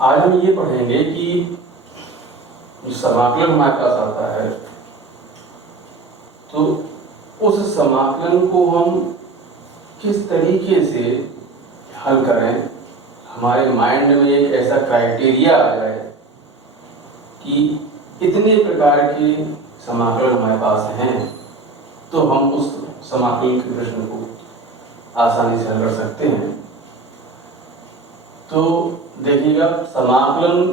आज हम ये पढ़ेंगे कि समाकलन हमारे पास आता है तो उस समाकलन को हम किस तरीके से हल करें, हमारे माइंड में एक ऐसा क्राइटेरिया आ जाए कि इतने प्रकार के समाकलन हमारे पास हैं तो हम उस समाकलन के प्रश्न को आसानी से हल कर सकते हैं। तो देखिएगा, समाकलन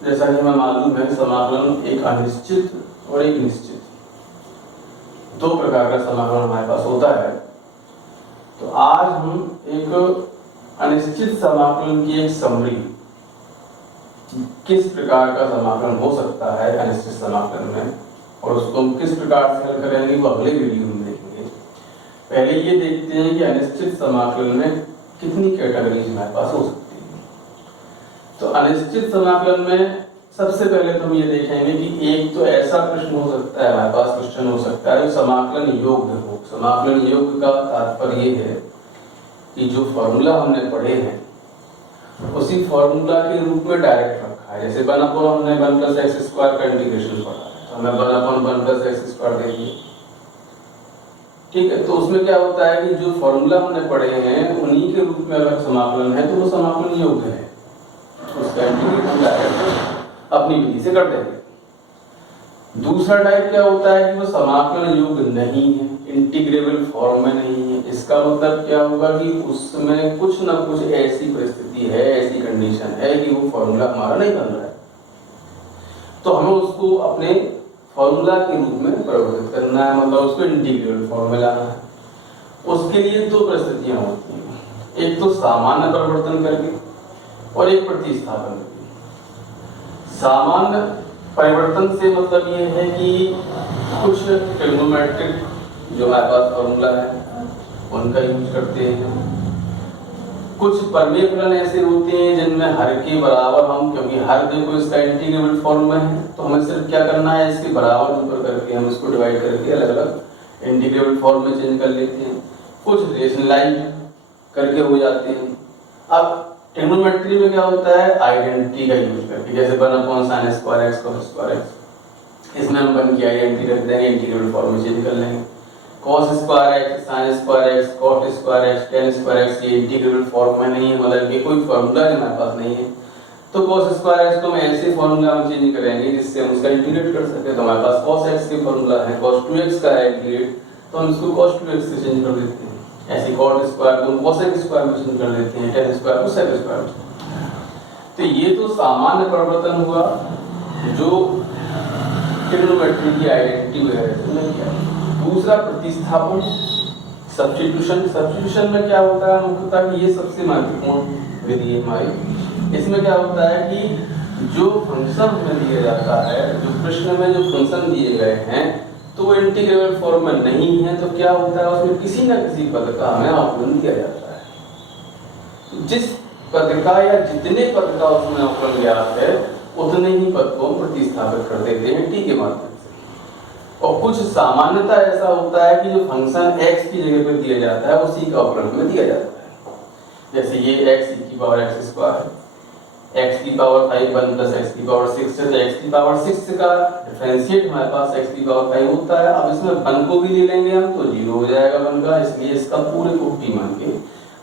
जैसा कि हमें मालूम है, समाकलन एक अनिश्चित और एक निश्चित, दो प्रकार का समाकलन हमारे पास होता है। तो आज हम एक अनिश्चित समाकलन की एक समरी, किस प्रकार का समाकलन हो सकता है अनिश्चित समाकलन में और उसको हम किस प्रकार से हल करेंगे वो अगले वीडियो में देखेंगे। पहले ये देखते हैं कि अनिश्चित समाकलन में कितनी कैटेगरीज हमारे पास हो सकती है। तो अनिश्चित समाकलन में सबसे पहले तो हम ये देखेंगे कि एक तो ऐसा प्रश्न हो सकता है, हमारे पास क्वेश्चन हो सकता है जो समाकलन योग्य हो। समाकलन योग्य का तात्पर्य ये है कि जो फॉर्मूला हमने पढ़े हैं उसी फॉर्मूला के रूप में डायरेक्ट रखा है। जैसे 1 अपॉन हमने 1 + x² का इंटीग्रेशन पढ़ा है, तो हमें 1 अपॉन 1 + x² दे दिए, ठीक है। तो उसमें क्या होता है कि जो फॉर्मूला हमने पढ़े हैं उन्हीं के रूप में अगर समाकलन है तो वो समाकलन योग्य है, उसका इंटीग्रेशन डायरेक्ट अपनी विधि से कर देंगे। दूसरा टाइप क्या होता है कि वो समाकलन योग्य नहीं है, इंटीग्रेबल फॉर्म में नहीं है। इसका मतलब क्या होगा कि उसमें कुछ ना कुछ ऐसी परिस्थिति है, ऐसी कंडीशन है कि वो फॉर्मूला हमारा नहीं बन रहा है, तो हमें उसको अपने फॉर्मूला के रूप में परिवर्तित करना है, मतलब उसको इंटीग्रेबल फॉर्म में लाना है। उसके लिए दो परिस्थितियां होती हैं, एक तो सामान्य परिवर्तन करके और एक प्रतिस्थापन करके। सामान्य परिवर्तन से मतलब ये है कि कुछ ट्रिग्नोमेट्रिक जो हमारे पास फॉर्मूला है उनका यूज करते हैं। कुछ प्रमेय फलन ऐसे होते हैं जिनमें हर के बराबर हम, क्योंकि हर देखो इसका इंटीग्रेबल फॉर्म में है तो हमें सिर्फ क्या करना है, इसके बराबर ऊपर करके हम इसको डिवाइड करके अलग अलग इंटीग्रेबल फॉर्म में चेंज कर लेते हैं। कुछ रेशनलाइज करके हो जाते हैं। अब ट्रिग्नोमेट्री में क्या होता है, आइडेंटिटी का यूज करके, जैसे 1 upon sin² x cos² x, इसमें हम 1 की आइडेंटिटी रख देंगे, इंटीग्रेबल फॉर्म में चेंज कर लेंगे। cos² x sin² x cot² x tan² x ये इंटीग्रेबल फॉर्म में नहीं है, मतलब ये कोई फॉर्मूला हमारे पास नहीं है। तो cos² x को हम ऐसे फॉर्मूला में चेंज करेंगे जिससे हम उसका इंटीग्रेट कर सके। तो हमारे पास cos x के फॉर्मूला है, cos2x का है इंटीग्रेट, तो हम इसको cos2x से चेंज कर देते हैं। ऐसे cot² को हम cosec² में चेंज कर देते हैं, tan² को sec² में। तो ये तो सामान्य परिवर्तन हुआ जो ट्रिग्नोमेट्री की आइडेंटिटी वगैरह से मिल गया। दूसरा प्रतिस्थापन, सब्स्टिट्यूशन। सब्स्टिट्यूशन में क्या होता है मुख्यतः कि ये सबसे महत्वपूर्ण विधि है हमारी। इसमें क्या होता है कि जो फंक्शन हमें दिया जाता है, जो प्रश्न में जो फंक्शन दिए गए हैं तो वो इंटीग्रेबल फॉर्म में नहीं है, तो क्या होता है उसमें किसी न किसी पद का हमें अवकलन दिया जाता है। जिस पद का या जितने पद का उसमें अवकलन ज्ञात है उतने ही पद को प्रतिस्थापित कर देते हैं t के माध्यम से। और कुछ सामान्यता ऐसा होता है कि जो फंक्शन x की जगह पर दिया जाता है उसी का अवकलन में दिया जाता है। जैसे ये x की पावर x² है, x की पावर 5 1 + x की पावर 6 है, तो x की पावर 6 का डिफरेंशिएट हमारे पास x की पावर 5 होता है। अब इसमें 1 को भी ले लेंगे हम तो 0 हो जाएगा 1 का, इसलिए इसका पूरे को t मान के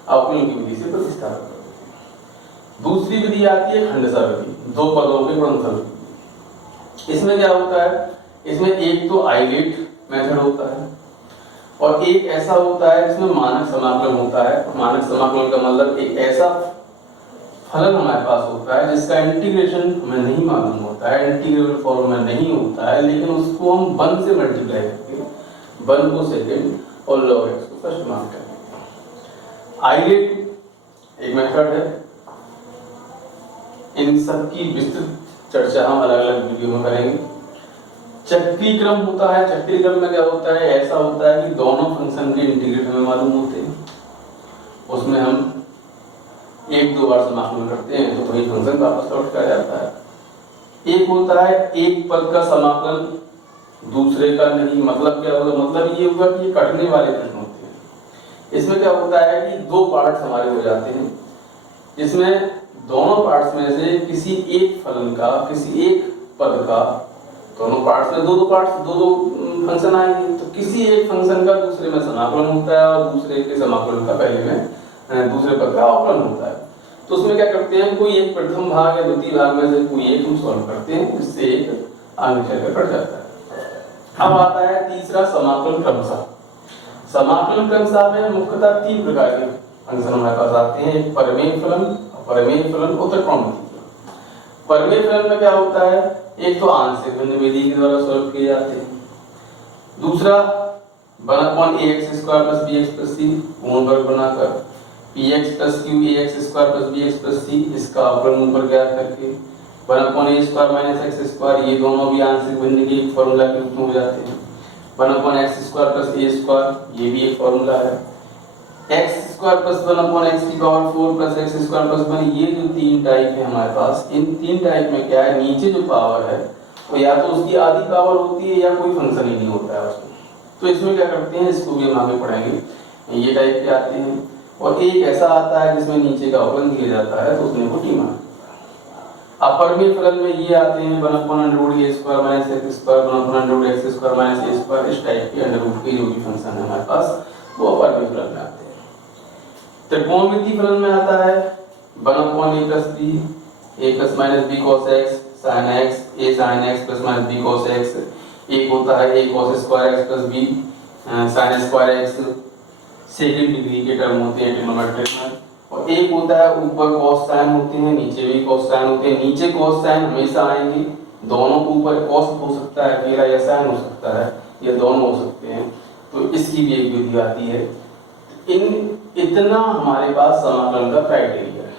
अवकलन की विधि से प्रतिस्थापित कर देते हैं। दूसरी विधि आती है खंडशः विधि, दो पदों के गुणनफल। इसमें क्या होता है, इसमें एक तो आइलेट मेथड होता है और एक ऐसा होता है जिसमें मानक समाकलन होता है। मानक समाकलन का मतलब एक ऐसा फलन हमारे पास होता है जिसका इंटीग्रेशन हमें नहीं मालूम होता है, इंटीग्रेबल फॉर्म में नहीं होता है, लेकिन उसको हम 1 से मल्टीप्लाई करके 1 को सेकंड और log x को फर्स्ट मान करते हैं। आइलेट एक मेथड है, इन सब की विस्तृत चर्चा हम अलग अलग वीडियो में करेंगे। चक्रीय क्रम होता है, चक्रीय क्रम में क्या होता है, ऐसा होता है कि दोनों फंक्शन के इंटीग्रेट हमें मालूम होते हैं, उसमें हम 1-2 बार समाकलन करते हैं तो वही फंक्शन वापस लौट कर जाता है। एक होता है एक पद का समाकलन दूसरे का नहीं। मतलब क्या होगा, मतलब ये होगा कि ये कटने वाले प्रश्न होते हैं। इसमें क्या होता है कि 2 पार्ट्स हमारे हो जाते हैं, जिसमें दोनों पार्ट्स में से किसी एक फलन का, किसी एक पद का, दोनों पार्ट्स में दो दो फंक्शन आएंगे, तो किसी एक फंक्शन का दूसरे में समाकलन होता है और दूसरे के समाकलन का पहले में दूसरे पद का अवकलन होता है। तो उसमें क्या करते हैं, कोई एक प्रथम भाग या द्वितीय भाग में से कोई एक हम सॉल्व करते हैं, इससे एक आगे चलकर कट जाता है। अब आता है तीसरा समाकलन क्रमशः। समाकलन क्रमशः में मुख्यतः तीन प्रकार के फंक्शन हमारे पास आते हैं, एक परिमेय फलन, अपरिमेय फलन और त्रिकोणमितीय फलन। परिमेय फलन में क्या होता है, एक तो आंशिक भिन्न विधि के द्वारा सॉल्व किए जाते हैं, दूसरा 1/ax² + bx + c पूर्ण वर्ग बनाकर, px + q ax² + bx + c इसका अवकलन ऊपर ज्ञात करके, 1/a² - x², ये दोनों भी आंशिक भिन्न के एक फॉर्मूला के रूप में हो जाते हैं। 1/x² + a², ये भी एक फॉर्मूला है। x² + 1/x⁴ + x² + 1, ये जो तीन टाइप है हमारे पास, इन तीन टाइप में क्या है, नीचे जो पावर है वो या तो उसकी आधी पावर होती है या कोई फंक्शन ही नहीं होता है उसमें। तो इसमें क्या करते हैं, इसको भी हम आगे पढ़ेंगे, ये टाइप के आते हैं। और एक ऐसा आता है जिसमें नीचे का अवकलन दिया जाता है, तो उसमें को टीमा। अपरिमेय फलन में ये आते हैं 1/√a² - x², 1/√x² - a², इस टाइप के अंडर रूट के जो भी फंक्शन है हमारे पास, वो अपरिमेय फलन में आते हैं। त्रिकोणमितीय फलन में आता है 1/a + b, a ± b cos x sin x, a sin x ± b cos x, एक होता है a cos² x + b sin² x, second degree के टर्म होते हैं ट्रिग्नोमेट्रिक में, और एक होता है ऊपर cos sin होते हैं, नीचे भी cos sin होते हैं। नीचे cos sin हमेशा आएंगे, दोनों के ऊपर cos हो सकता है अकेला या sin हो सकता है, ये दोनों हो सकते हैं, तो इसकी भी एक विधि आती है। इतना हमारे पास समाकलन का क्राइटेरिया है,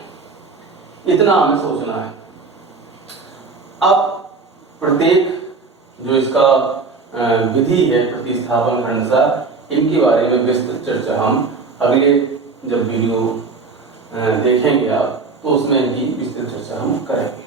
इतना हमें सोचना है। अब प्रत्येक जो इसका विधि है प्रतिस्थापन क्रमशः, इनके बारे में विस्तृत चर्चा हम अगले जब वीडियो देखेंगे आप, तो उसमें इनकी विस्तृत चर्चा हम करेंगे।